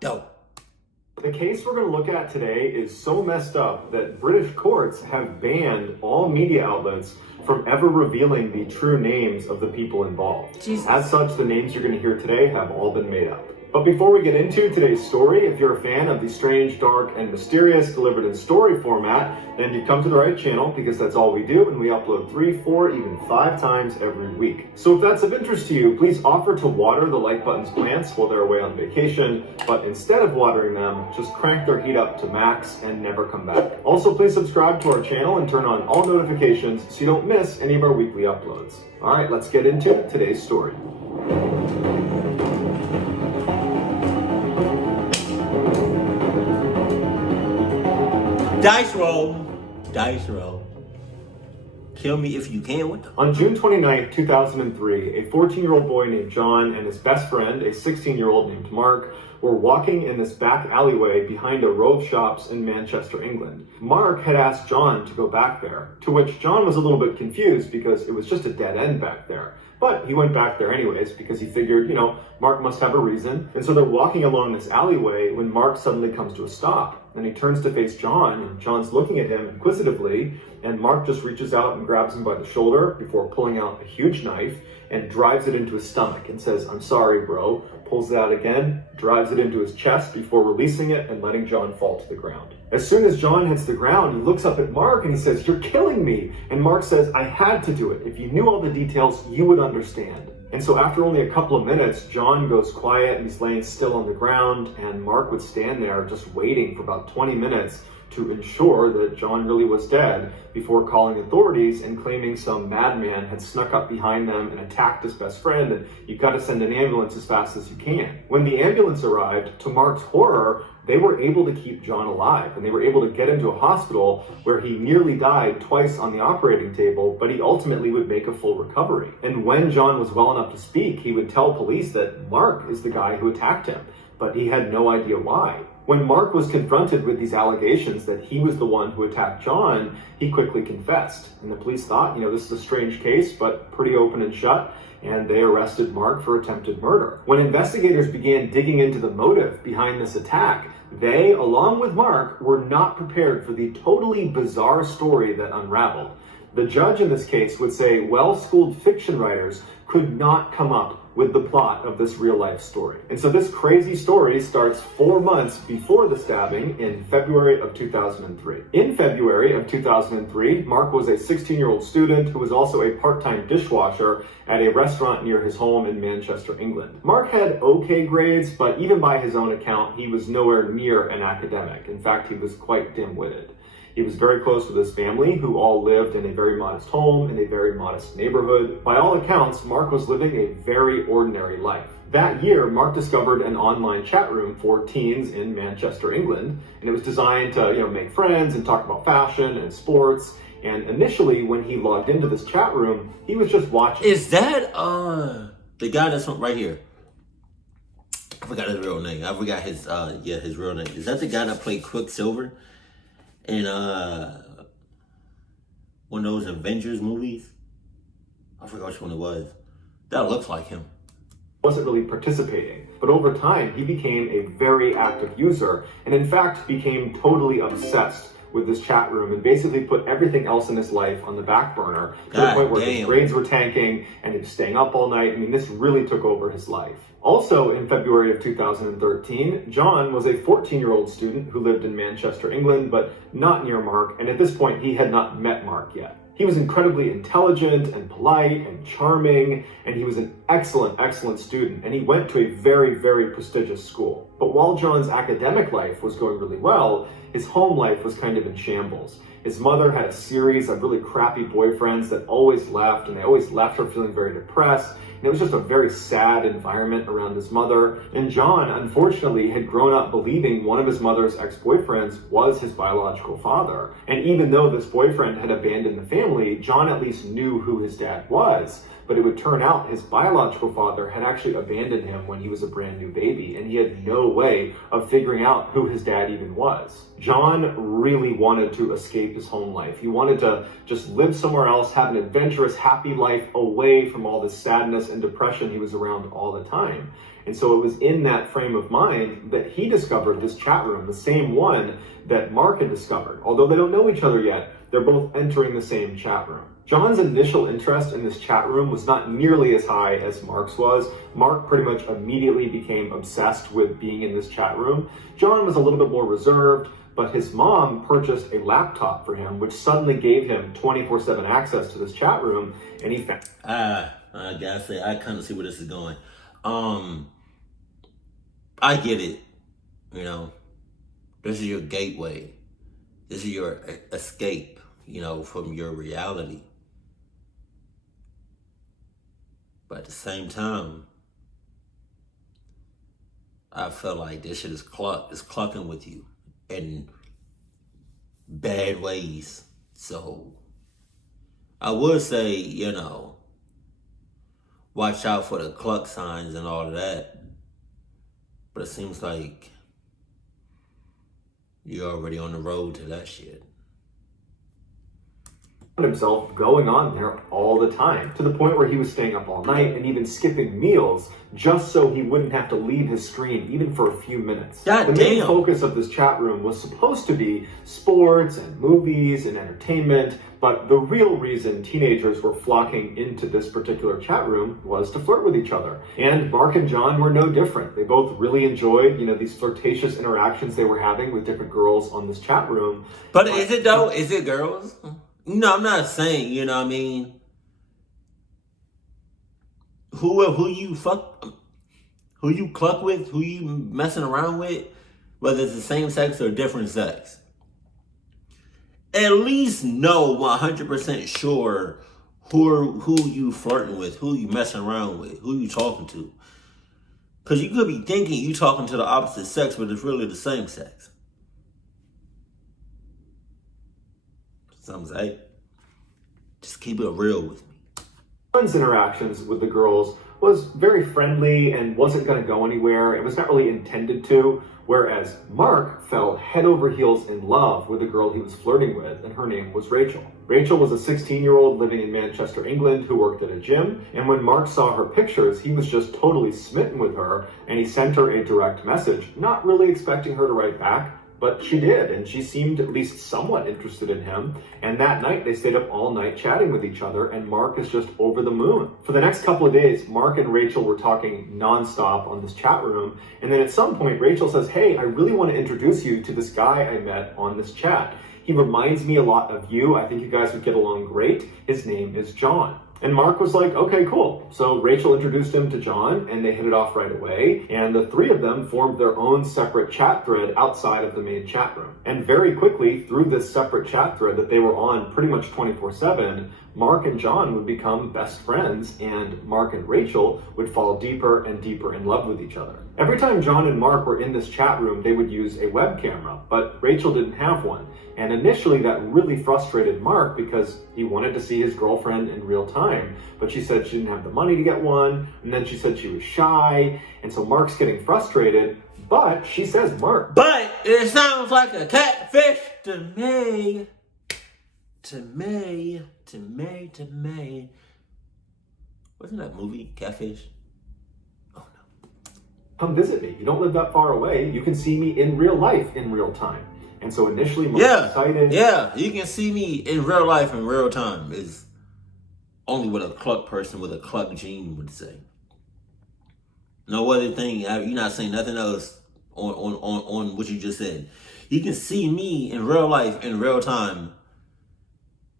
Dope. The case we're going to look at today is so messed up that British courts have banned all media outlets from ever revealing the true names of the people involved. Jesus. As such, the names you're going to hear today have all been made up. But before we get into today's story, if you're a fan of the strange, dark, and mysterious delivered in story format, then you've come to the right channel because that's all we do, and we upload 3, 4, even 5 times every week. So if that's of interest to you, please offer to water the like button's plants while they're away on vacation, but instead of watering them, just crank their heat up to max and never come back. Also, please subscribe to our channel and turn on all notifications so you don't miss any of our weekly uploads. All right, let's get into today's story. Dice roll. Dice roll. Kill me if you can. What the? On June 29, 2003, a 14-year-old boy named John and his best friend, a 16-year-old named Mark, were walking in this back alleyway behind a row of shops in Manchester, England. Mark had asked John to go back there, to which John was a little bit confused because it was just a dead end back there. But he went back there anyways because he figured, Mark must have a reason. And so they're walking along this alleyway when Mark suddenly comes to a stop. And he turns to face John, and John's looking at him inquisitively, and Mark just reaches out and grabs him by the shoulder before pulling out a huge knife and drives it into his stomach and says, "I'm sorry, bro." Pulls it out again, drives it into his chest before releasing it and letting John fall to the ground. As soon as John hits the ground, he looks up at Mark and he says, "You're killing me." And Mark says, "I had to do it. If you knew all the details, you would understand." And so after only a couple of minutes, John goes quiet and he's laying still on the ground, and Mark would stand there just waiting for about 20 minutes to ensure that John really was dead before calling authorities and claiming some madman had snuck up behind them and attacked his best friend, and you've got to send an ambulance as fast as you can. When the ambulance arrived, to Mark's horror, they were able to keep John alive, and they were able to get him to a hospital where he nearly died twice on the operating table, but he ultimately would make a full recovery. And when John was well enough to speak, he would tell police that Mark is the guy who attacked him, but he had no idea why. When Mark was confronted with these allegations that he was the one who attacked John, he quickly confessed. And the police thought, this is a strange case, but pretty open and shut, and they arrested Mark for attempted murder. When investigators began digging into the motive behind this attack, they, along with Mark, were not prepared for the totally bizarre story that unraveled. The judge in this case would say well-schooled fiction writers could not come up with the plot of this real-life story. And so this crazy story starts 4 months before the stabbing in February of 2003. In February of 2003, Mark was a 16-year-old student who was also a part-time dishwasher at a restaurant near his home in Manchester, England. Mark had okay grades, but even by his own account, he was nowhere near an academic. In fact, he was quite dim-witted. He was very close with his family, who all lived in a very modest home in a very modest neighborhood. By all accounts, Mark was living a very ordinary life. That year, Mark discovered an online chat room for teens in Manchester, England, and it was designed to, make friends and talk about fashion and sports. And initially, when he logged into this chat room, he was just watching. Is that the guy that's right here? I forgot his real name. I forgot his real name. Is that the guy that played Quicksilver in one of those Avengers movies? I forgot which one it was. That looks like him. Wasn't really participating, but over time he became a very active user, and in fact became totally obsessed with this chat room and basically put everything else in his life on the back burner to the point where his grades were tanking and he was staying up all night. This really took over his life. Also in February of 2013, John was a 14-year-old student who lived in Manchester, England, but not near Mark, and at this point he had not met Mark yet. He was incredibly intelligent and polite and charming, and he was an excellent, excellent student, and he went to a very, very prestigious school. But while John's academic life was going really well, his home life was kind of in shambles. His mother had a series of really crappy boyfriends that always left, and they always left her feeling very depressed. And it was just a very sad environment around his mother. And John, unfortunately, had grown up believing one of his mother's ex-boyfriends was his biological father. And even though this boyfriend had abandoned the family, John at least knew who his dad was. But it would turn out his biological father had actually abandoned him when he was a brand new baby, and he had no way of figuring out who his dad even was. John really wanted to escape his home life. He wanted to just live somewhere else, have an adventurous, happy life away from all the sadness and depression he was around all the time. And so it was in that frame of mind that he discovered this chat room, the same one that Mark had discovered. Although they don't know each other yet, they're both entering the same chat room. John's initial interest in this chat room was not nearly as high as Mark's was. Mark pretty much immediately became obsessed with being in this chat room. John was a little bit more reserved, but his mom purchased a laptop for him, which suddenly gave him 24/7 access to this chat room, and he found... I gotta say, I kind of see where this is going. I get it. You know, this is your gateway. This is your escape, you know, from your reality. But at the same time, I felt like this shit is clucking with you in bad ways. So I would say, you know, watch out for the cluck signs and all of that. But it seems like you're already on the road to that shit. Himself going on there all the time, to the point where he was staying up all night and even skipping meals just so he wouldn't have to leave his screen even for a few minutes. The main focus of this chat room was supposed to be sports and movies and entertainment, but the real reason teenagers were flocking into this particular chat room was to flirt with each other. And Mark and John were no different. They both really enjoyed, you know, these flirtatious interactions they were having with different girls on this chat room. But is it though? Is it girls? No, I'm not saying, you know what I mean? Who you cluck with, who you messing around with, whether it's the same sex or different sex. At least know 100% sure who you flirting with, who you messing around with, who you talking to. Because you could be thinking you talking to the opposite sex, but it's really the same sex. Some say, just keep it real with me. John's interactions with the girls was very friendly and wasn't going to go anywhere. It was not really intended to, whereas Mark fell head over heels in love with the girl he was flirting with, and her name was Rachel. Rachel was a 16-year-old living in Manchester, England, who worked at a gym, and when Mark saw her pictures, he was just totally smitten with her, and he sent her a direct message, not really expecting her to write back. But she did, and she seemed at least somewhat interested in him. And that night, they stayed up all night chatting with each other, and Mark is just over the moon. For the next couple of days, Mark and Rachel were talking nonstop on this chat room. And then at some point, Rachel says, "Hey, I really want to introduce you to this guy I met on this chat. He reminds me a lot of you. I think you guys would get along great. His name is John." And Mark was like, okay, cool. So Rachel introduced him to John, and they hit it off right away. And the three of them formed their own separate chat thread outside of the main chat room. And very quickly, through this separate chat thread that they were on pretty much 24/7, Mark and John would become best friends, and Mark and Rachel would fall deeper and deeper in love with each other. Every time John and Mark were in this chat room, they would use a web camera, but Rachel didn't have one. And initially that really frustrated Mark because he wanted to see his girlfriend in real time, but she said she didn't have the money to get one, and then she said she was shy, and so Mark's getting frustrated, but she says, "Mark, but it sounds like a catfish to me. To me. Wasn't that movie, Catfish? Oh no. Come visit me. You don't live that far away. You can see me in real life in real time." And so initially, Mark was excited. Yeah, you can see me in real life in real time is only what a cluck person with a cluck gene would say. No other thing. You're not saying nothing else on what you just said. You can see me in real life in real time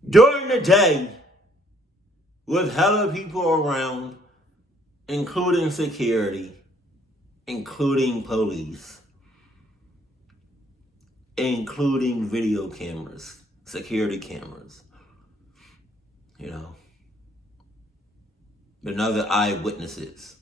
during the day with hella people around, including security, including police, including video cameras, security cameras, you know, and other eyewitnesses.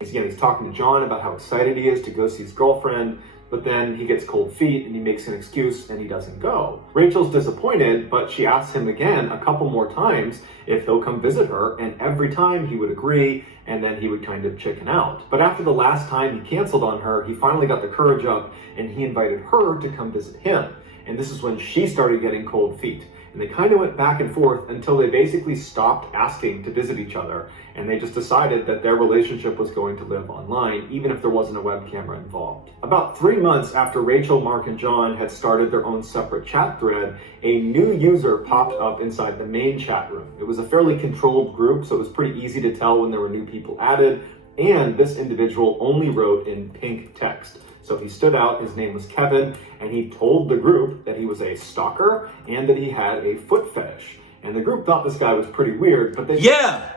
Again, he's talking to John about how excited he is to go see his girlfriend, but then he gets cold feet and he makes an excuse and he doesn't go. Rachel's disappointed, but she asks him again a couple more times if they'll come visit her, and every time he would agree, and then he would kind of chicken out. But after the last time he canceled on her, he finally got the courage up and he invited her to come visit him. And this is when she started getting cold feet. And they kind of went back and forth until they basically stopped asking to visit each other. And they just decided that their relationship was going to live online, even if there wasn't a web camera involved. About 3 months after Rachel, Mark, and John had started their own separate chat thread, a new user popped up inside the main chat room. It was a fairly controlled group, so it was pretty easy to tell when there were new people added. And this individual only wrote in pink text. So he stood out, his name was Kevin, and he told the group that he was a stalker and that he had a foot fetish. And the group thought this guy was pretty weird, but they... Yeah!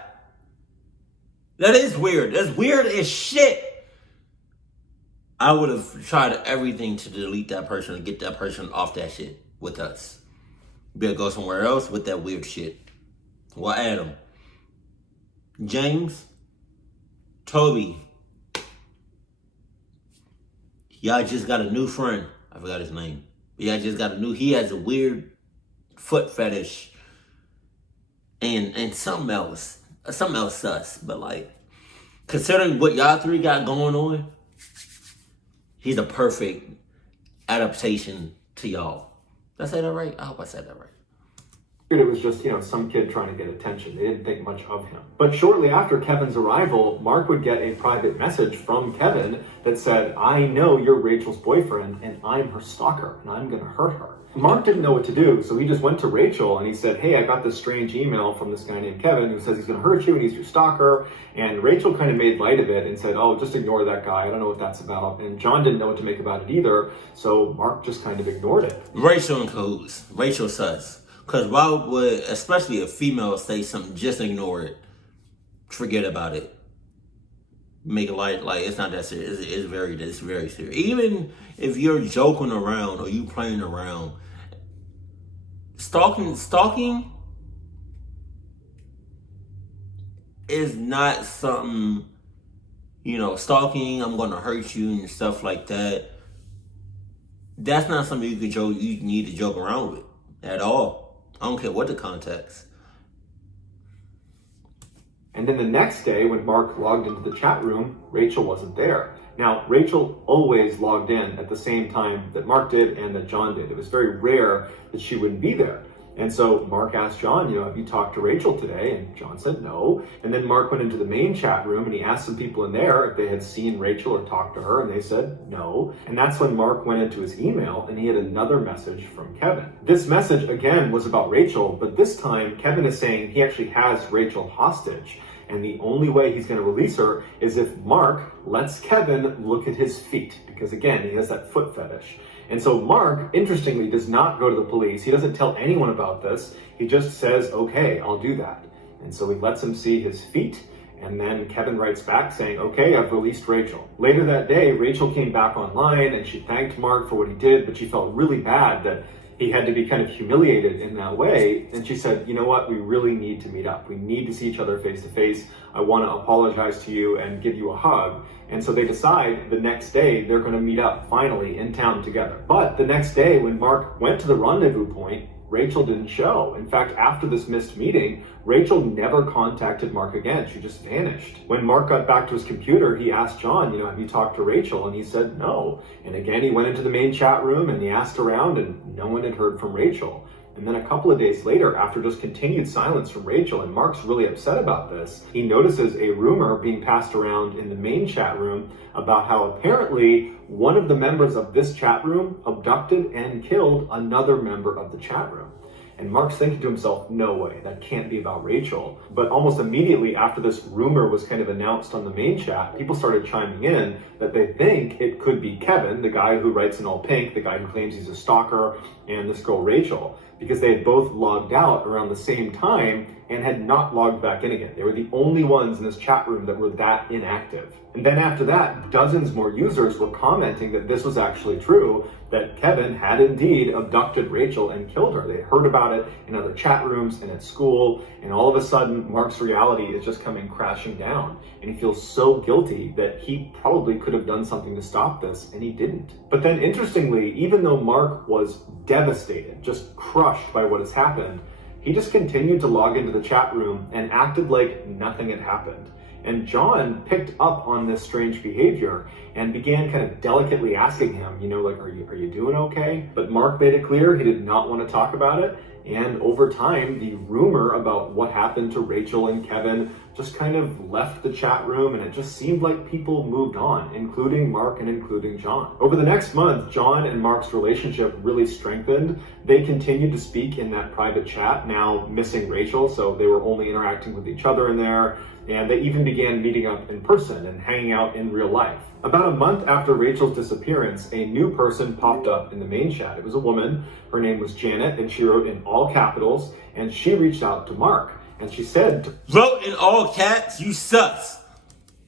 That is weird. That's weird as shit. I would have tried everything to delete that person and get that person off that shit with us. Better go somewhere else with that weird shit. Well, Adam, James, Toby, y'all just got a new friend. I forgot his name. Y'all just got he has a weird foot fetish and something else sus. But like, considering what y'all three got going on, he's a perfect adaptation to y'all. Did I say that right? I hope I said that right. It was just, some kid trying to get attention. They didn't think much of him. But shortly after Kevin's arrival, Mark would get a private message from Kevin that said, "I know you're Rachel's boyfriend and I'm her stalker and I'm gonna hurt her." Mark didn't know what to do, so he just went to Rachel and he said, "Hey, I got this strange email from this guy named Kevin who says he's gonna hurt you and he's your stalker." And Rachel kind of made light of it and said, "Oh, just ignore that guy. I don't know what that's about." And John didn't know what to make about it either, so Mark just kind of ignored it. Rachel and cahoots. Rachel sus. Because why would, especially a female, say something, just ignore it. Forget about it. Make it like it's not that serious. It's very serious. Even if you're joking around or you playing around, stalking is not something, stalking, I'm gonna hurt you and stuff like that. That's not something you need to joke around with at all. I don't care what the context. And then the next day, when Mark logged into the chat room, Rachel wasn't there. Now, Rachel always logged in at the same time that Mark did and that John did. It was very rare that she wouldn't be there. And so Mark asked John, have you talked to Rachel today? And John said no. And then Mark went into the main chat room and he asked some people in there if they had seen Rachel or talked to her, and they said no. And that's when Mark went into his email and he had another message from Kevin. This message, again, was about Rachel, but this time Kevin is saying he actually has Rachel hostage. And the only way he's going to release her is if Mark lets Kevin look at his feet, because again, he has that foot fetish. And so Mark, interestingly, does not go to the police. He doesn't tell anyone about this. He just says, "Okay, I'll do that." And so he lets him see his feet. And then Kevin writes back saying, "Okay, I've released Rachel." Later that day, Rachel came back online and she thanked Mark for what he did, but she felt really bad that he had to be kind of humiliated in that way. And she said, "You know what? We really need to meet up. We need to see each other face to face. I want to apologize to you and give you a hug." And so they decide the next day they're going to meet up finally in town together. But the next day when Mark went to the rendezvous point, Rachel didn't show. In fact, after this missed meeting, Rachel never contacted Mark again. She just vanished. When Mark got back to his computer, he asked John, "Have you talked to Rachel?" And he said no. And again, he went into the main chat room and he asked around and no one had heard from Rachel. And then a couple of days later, after just continued silence from Rachel, and Mark's really upset about this, he notices a rumor being passed around in the main chat room about how apparently one of the members of this chat room abducted and killed another member of the chat room. And Mark's thinking to himself, no way, that can't be about Rachel. But almost immediately after this rumor was kind of announced on the main chat, people started chiming in that they think it could be Kevin, the guy who writes in all pink, the guy who claims he's a stalker, and this girl Rachel, because they had both logged out around the same time and had not logged back in again. They were the only ones in this chat room that were that inactive. And then after that, dozens more users were commenting that this was actually true, that Kevin had indeed abducted Rachel and killed her. They heard about it in other chat rooms and at school, and all of a sudden, Mark's reality is just coming crashing down. And he feels so guilty that he probably could have done something to stop this, and he didn't. But then interestingly, even though Mark was devastated, just crushed by what has happened, he just continued to log into the chat room and acted like nothing had happened. And John picked up on this strange behavior and began kind of delicately asking him, are you doing okay? But Mark made it clear he did not want to talk about it. And over time, the rumor about what happened to Rachel and Kevin just kind of left the chat room, and it just seemed like people moved on, including Mark and including John. Over the next month, John and Mark's relationship really strengthened. They continued to speak in that private chat, now missing Rachel, so they were only interacting with each other in there. And they even began meeting up in person and hanging out in real life. About a month after Rachel's disappearance, a new person popped up in the main chat. It was a woman. Her name was Janet, and she wrote in all capitals, and she reached out to Mark. And she said, "Wrote in all caps, you sus."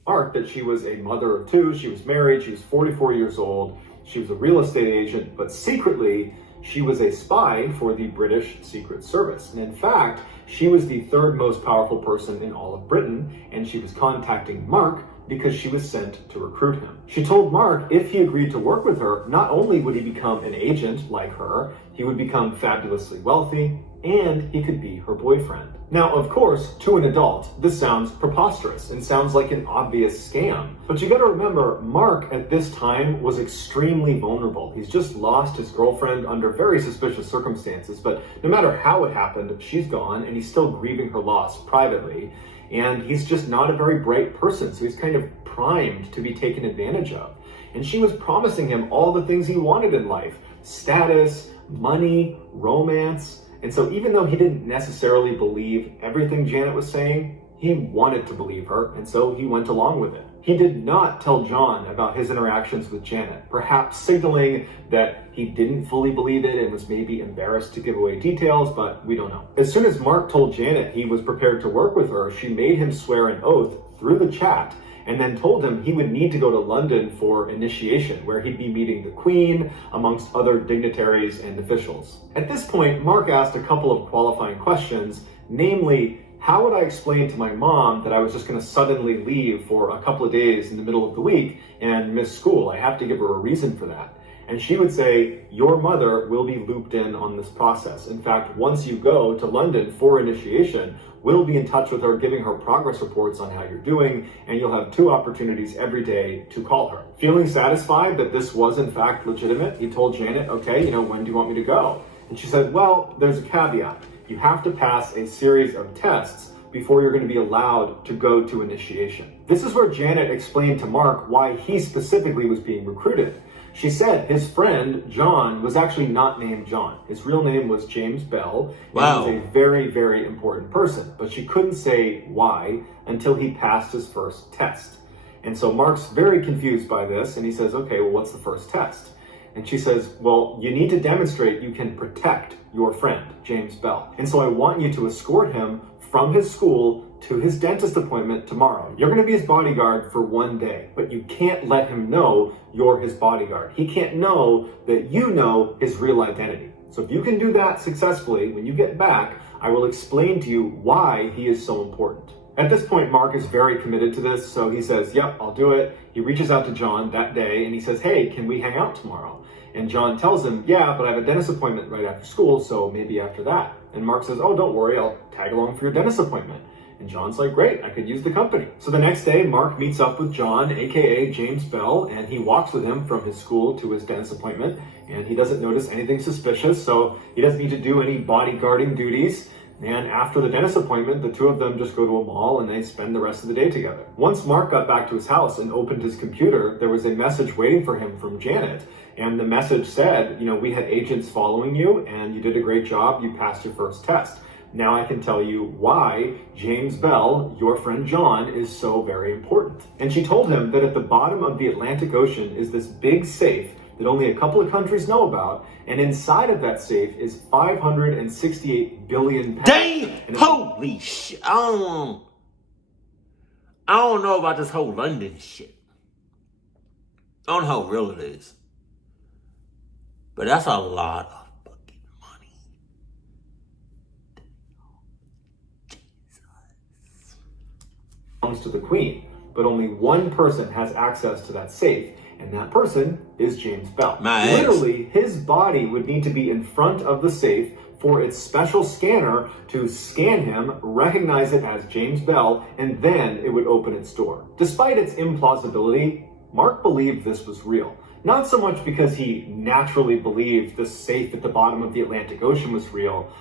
Mark, that she was a mother of two, she was married, she was 44 years old, she was a real estate agent, but secretly, she was a spy for the British Secret Service. And in fact, she was the third most powerful person in all of Britain, and she was contacting Mark because she was sent to recruit him. She told Mark if he agreed to work with her, not only would he become an agent like her, he would become fabulously wealthy, and he could be her boyfriend. Now, of course, to an adult, this sounds preposterous and sounds like an obvious scam. But you gotta remember, Mark at this time was extremely vulnerable. He's just lost his girlfriend under very suspicious circumstances, but no matter how it happened, she's gone and he's still grieving her loss privately. And he's just not a very bright person, so he's kind of primed to be taken advantage of. And she was promising him all the things he wanted in life: status, money, romance. And so even though he didn't necessarily believe everything Janet was saying, he wanted to believe her, and so he went along with it. He did not tell John about his interactions with Janet, perhaps signaling that he didn't fully believe it and was maybe embarrassed to give away details, but we don't know. As soon as Mark told Janet he was prepared to work with her, she made him swear an oath through the chat, and then told him he would need to go to London for initiation, where he'd be meeting the Queen, amongst other dignitaries and officials. At this point, Mark asked a couple of qualifying questions, namely, how would I explain to my mom that I was just going to suddenly leave for a couple of days in the middle of the week and miss school? I have to give her a reason for that. And she would say, your mother will be looped in on this process. In fact, once you go to London for initiation, we'll be in touch with her, giving her progress reports on how you're doing, and you'll have 2 opportunities every day to call her. Feeling satisfied that this was in fact legitimate, he told Janet, okay, when do you want me to go? And she said, well, there's a caveat. You have to pass a series of tests before you're going to be allowed to go to initiation. This is where Janet explained to Mark why he specifically was being recruited. She said his friend, John, was actually not named John. His real name was James Bell. Wow. He was a very, very important person, but she couldn't say why until he passed his first test. And so Mark's very confused by this, and he says, okay, well, what's the first test? And she says, well, you need to demonstrate you can protect your friend, James Bell. And so I want you to escort him from his school to his dentist appointment tomorrow. You're going to be his bodyguard for 1 day, but you can't let him know you're his bodyguard. He can't know that you know his real identity. So if you can do that successfully, when you get back, I will explain to you why he is so important. At this point, Mark is very committed to this, so he says, yep, I'll do it. He reaches out to John that day and he says, hey, can we hang out tomorrow? And John tells him, yeah, but I have a dentist appointment right after school, so maybe after that. And Mark says, oh, don't worry, I'll tag along for your dentist appointment. And John's like, great, I could use the company. So the next day, Mark meets up with John, aka James Bell, and he walks with him from his school to his dentist appointment. And he doesn't notice anything suspicious, so he doesn't need to do any bodyguarding duties. And after the dentist appointment, the two of them just go to a mall and they spend the rest of the day together. Once Mark got back to his house and opened his computer, there was a message waiting for him from Janet. And the message said, we had agents following you and you did a great job. You passed your first test. Now I can tell you why James Bell, your friend John, is so very important. And she told him that at the bottom of the Atlantic Ocean is this big safe that only a couple of countries know about, and inside of that safe is 568 billion pounds. Damn! Holy shit! I don't know about this whole London shit. I don't know how real it is, but that's a lot of fucking money. Belongs to the Queen, but only one person has access to that safe. And that person is James Bell. Literally, his body would need to be in front of the safe for its special scanner to scan him, recognize it as James Bell, and then it would open its door. Despite its implausibility, Mark believed this was real. Not so much because he naturally believed the safe at the bottom of the Atlantic Ocean was real,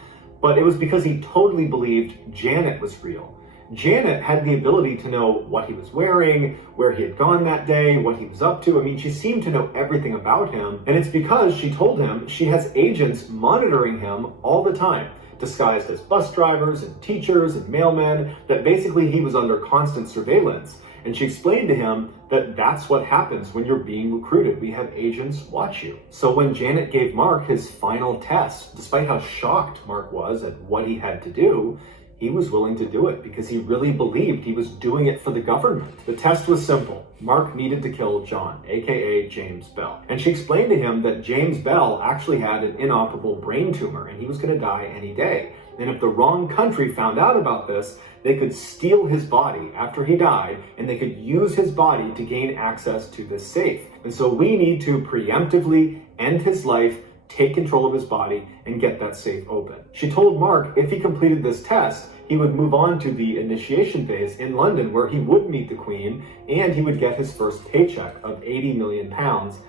But it was because he totally believed Janet was real. Janet had the ability to know what he was wearing, where he had gone that day, what he was up to. I mean, she seemed to know everything about him. And it's because she told him she has agents monitoring him all the time, disguised as bus drivers and teachers and mailmen, that basically he was under constant surveillance. And she explained to him that that's what happens when you're being recruited. We have agents watch you. So when Janet gave Mark his final test, despite how shocked Mark was at what he had to do, he was willing to do it because he really believed he was doing it for the government. The test was simple. Mark needed to kill John, aka James Bell. And she explained to him that James Bell actually had an inoperable brain tumor and he was going to die any day. And if the wrong country found out about this, they could steal his body after he died and they could use his body to gain access to this safe. And so we need to preemptively end his life, take control of his body, and get that safe open. She told Mark if he completed this test, he would move on to the initiation phase in London where he would meet the Queen and he would get his first paycheck of £80 million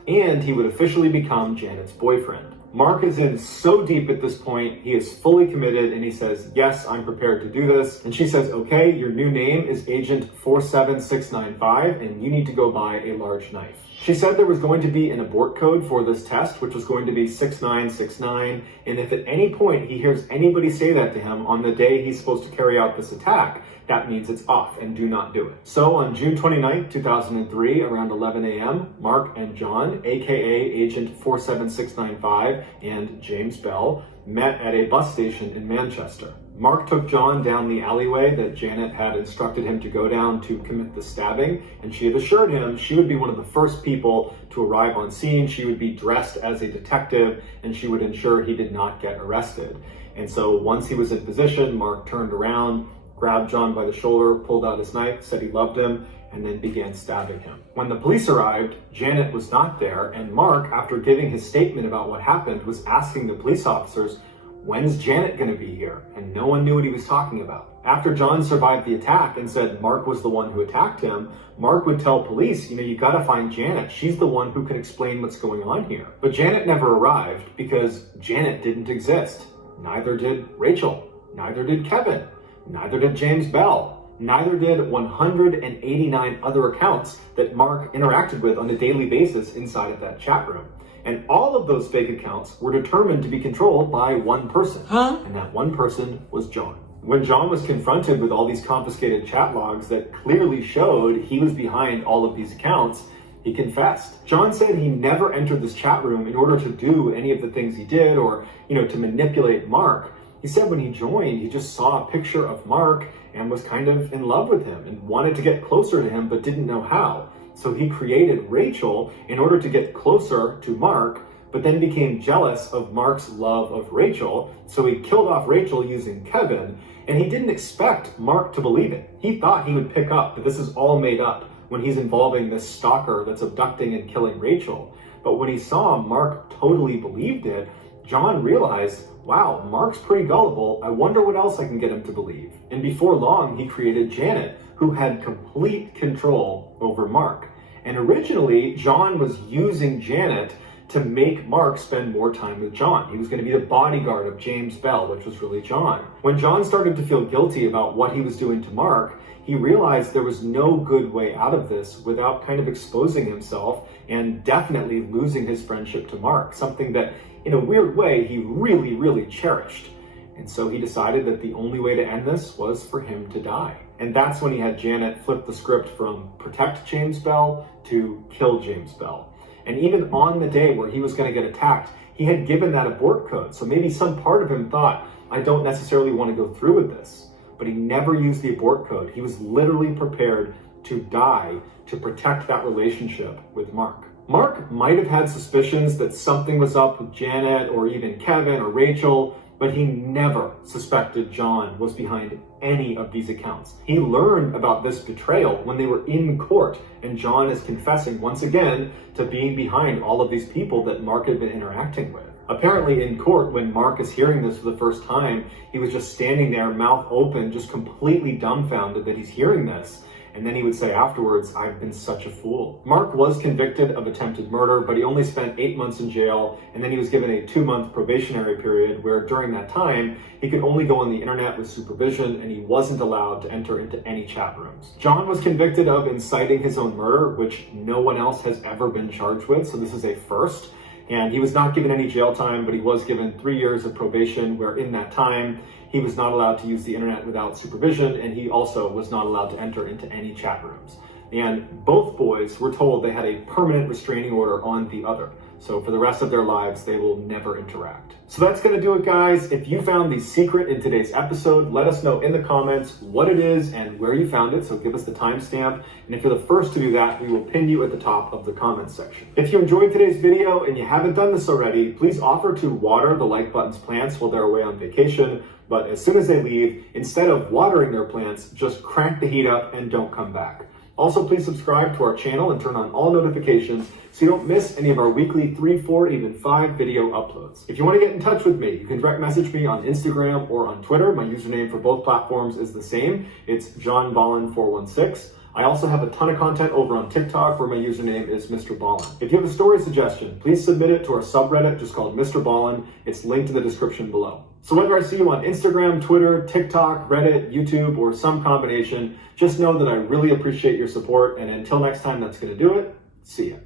and he would officially become Janet's boyfriend. Mark is in so deep at this point, he is fully committed and he says, yes, I'm prepared to do this. And she says, okay, your new name is Agent 47695 and you need to go buy a large knife. She said there was going to be an abort code for this test, which was going to be 6969. And if at any point he hears anybody say that to him on the day he's supposed to carry out this attack, that means it's off and do not do it. So on June 29, 2003, around 11 a.m., Mark and John, aka Agent 47695 and James Bell, met at a bus station in Manchester. Mark took John down the alleyway that Janet had instructed him to go down to commit the stabbing, and she had assured him she would be one of the first people to arrive on scene. She would be dressed as a detective, and she would ensure he did not get arrested. And so once he was in position, Mark turned around, grabbed John by the shoulder, pulled out his knife, said he loved him, and then began stabbing him. When the police arrived, Janet was not there, and Mark, after giving his statement about what happened, was asking the police officers, when's Janet going to be here? And no one knew what he was talking about. After John survived the attack and said Mark was the one who attacked him, Mark would tell police, you got to find Janet. She's the one who can explain what's going on here. But Janet never arrived because Janet didn't exist. Neither did Rachel. Neither did Kevin. Neither did James Bell. Neither did 189 other accounts that Mark interacted with on a daily basis inside of that chat room. And all of those fake accounts were determined to be controlled by one person. And that one person was John. When John was confronted with all these confiscated chat logs that clearly showed he was behind all of these accounts, he confessed. John said he never entered this chat room in order to do any of the things he did or, to manipulate Mark. He said when he joined, he just saw a picture of Mark and was kind of in love with him and wanted to get closer to him but didn't know how. So he created Rachel in order to get closer to Mark, but then became jealous of Mark's love of Rachel. So he killed off Rachel using Kevin, and he didn't expect Mark to believe it. He thought he would pick up that this is all made up when he's involving this stalker that's abducting and killing Rachel. But when he saw Mark totally believed it, John realized, wow, Mark's pretty gullible. I wonder what else I can get him to believe. And before long, he created Janet, who had complete control over Mark. And originally, John was using Janet to make Mark spend more time with John. He was going to be the bodyguard of James Bell, which was really John. When John started to feel guilty about what he was doing to Mark, he realized there was no good way out of this without kind of exposing himself and definitely losing his friendship to Mark, something that in a weird way he really, really cherished. And so he decided that the only way to end this was for him to die. And that's when he had Janet flip the script from protect James Bell to kill James Bell. And even on the day where he was going to get attacked, he had given that abort code. So maybe some part of him thought, I don't necessarily want to go through with this. But he never used the abort code. He was literally prepared to die to protect that relationship with Mark. Mark might have had suspicions that something was up with Janet or even Kevin or Rachel, but he never suspected John was behind any of these accounts. He learned about this betrayal when they were in court, and John is confessing once again to being behind all of these people that Mark had been interacting with. Apparently in court, when Mark is hearing this for the first time, he was just standing there, mouth open, just completely dumbfounded that he's hearing this. and then he would say afterwards, "I've been such a fool." Mark was convicted of attempted murder, but he only spent 8 months in jail, and then he was given a 2-month probationary period where during that time, he could only go on the internet with supervision, and he wasn't allowed to enter into any chat rooms. John was convicted of inciting his own murder, which no one else has ever been charged with, so this is a first. And he was not given any jail time, but he was given 3 years of probation, where in that time, he was not allowed to use the internet without supervision, and he also was not allowed to enter into any chat rooms. And both boys were told they had a permanent restraining order on the other. So for the rest of their lives, they will never interact. So that's going to do it, guys. If you found the secret in today's episode, let us know in the comments what it is and where you found it. So give us the timestamp. And if you're the first to do that, we will pin you at the top of the comments section. If you enjoyed today's video and you haven't done this already, please offer to water the Like Button's plants while they're away on vacation. But as soon as they leave, instead of watering their plants, just crank the heat up and don't come back. Also, please subscribe to our channel and turn on all notifications so you don't miss any of our weekly 3, 4, even 5 video uploads. If you want to get in touch with me, you can direct message me on Instagram or on Twitter. My username for both platforms is the same. It's JohnBallin416. I also have a ton of content over on TikTok where my username is Mr. Ballin. If you have a story suggestion, please submit it to our subreddit just called Mr. Ballin. It's linked in the description below. So whether I see you on Instagram, Twitter, TikTok, Reddit, YouTube, or some combination, just know that I really appreciate your support. And until next time, that's going to do it. See ya.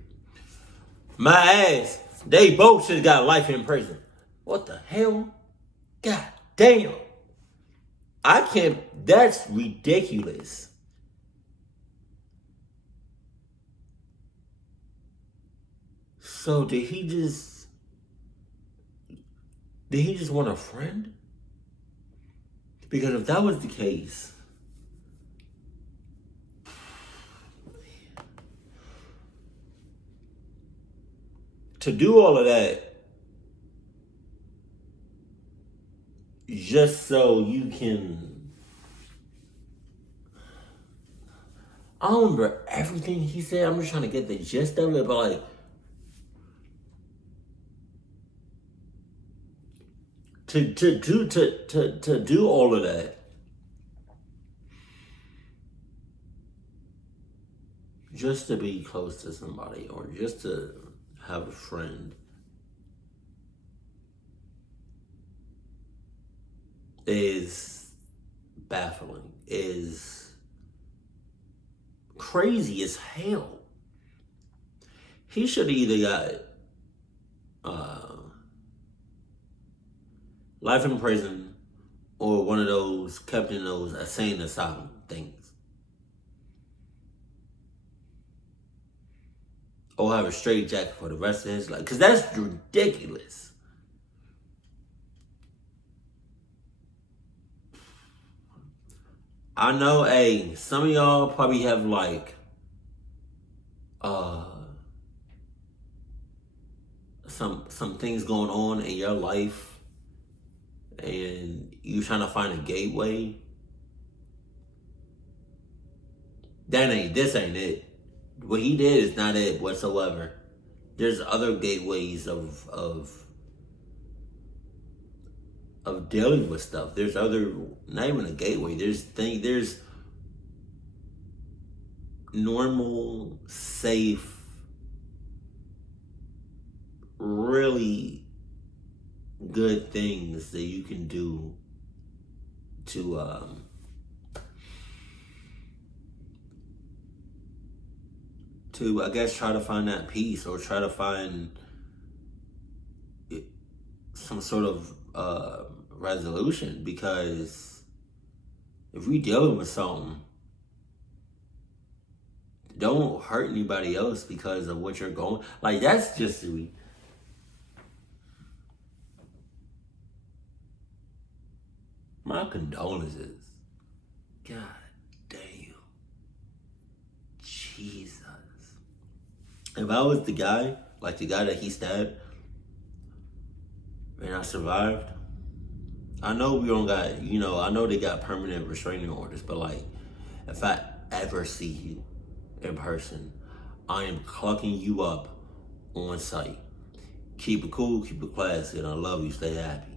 My ass. They both should have got life in prison. What the hell? God damn. I can't. That's ridiculous. So did he just want a friend? Because if that was the case, to do all of that just so you can, I don't remember everything he said. I'm just trying to get the gist of it, but like, to do all of that just to be close to somebody or just to have a friend is baffling, is crazy as hell. He should have either got life in prison or one of those kept in those insane asylum things. Or have a straight jacket for the rest of his life. Because that's ridiculous. I know, hey, some of y'all probably have like some things going on in your life and you trying to find a gateway. This ain't it. What he did is not it whatsoever. There's other gateways of dealing with stuff. There's other, not even a gateway. There's normal, safe, really good things that you can do to I guess try to find that peace or try to find some sort of resolution. Because if we dealing with something, don't hurt anybody else because of what you're going. Like, that's just sweet. My condolences. God damn. Jesus. If I was the guy, like the guy that he stabbed, and I survived, I know we don't got, I know they got permanent restraining orders, but like, if I ever see you in person, I am clucking you up on sight. Keep it cool, keep it classy, and I love you. Stay happy.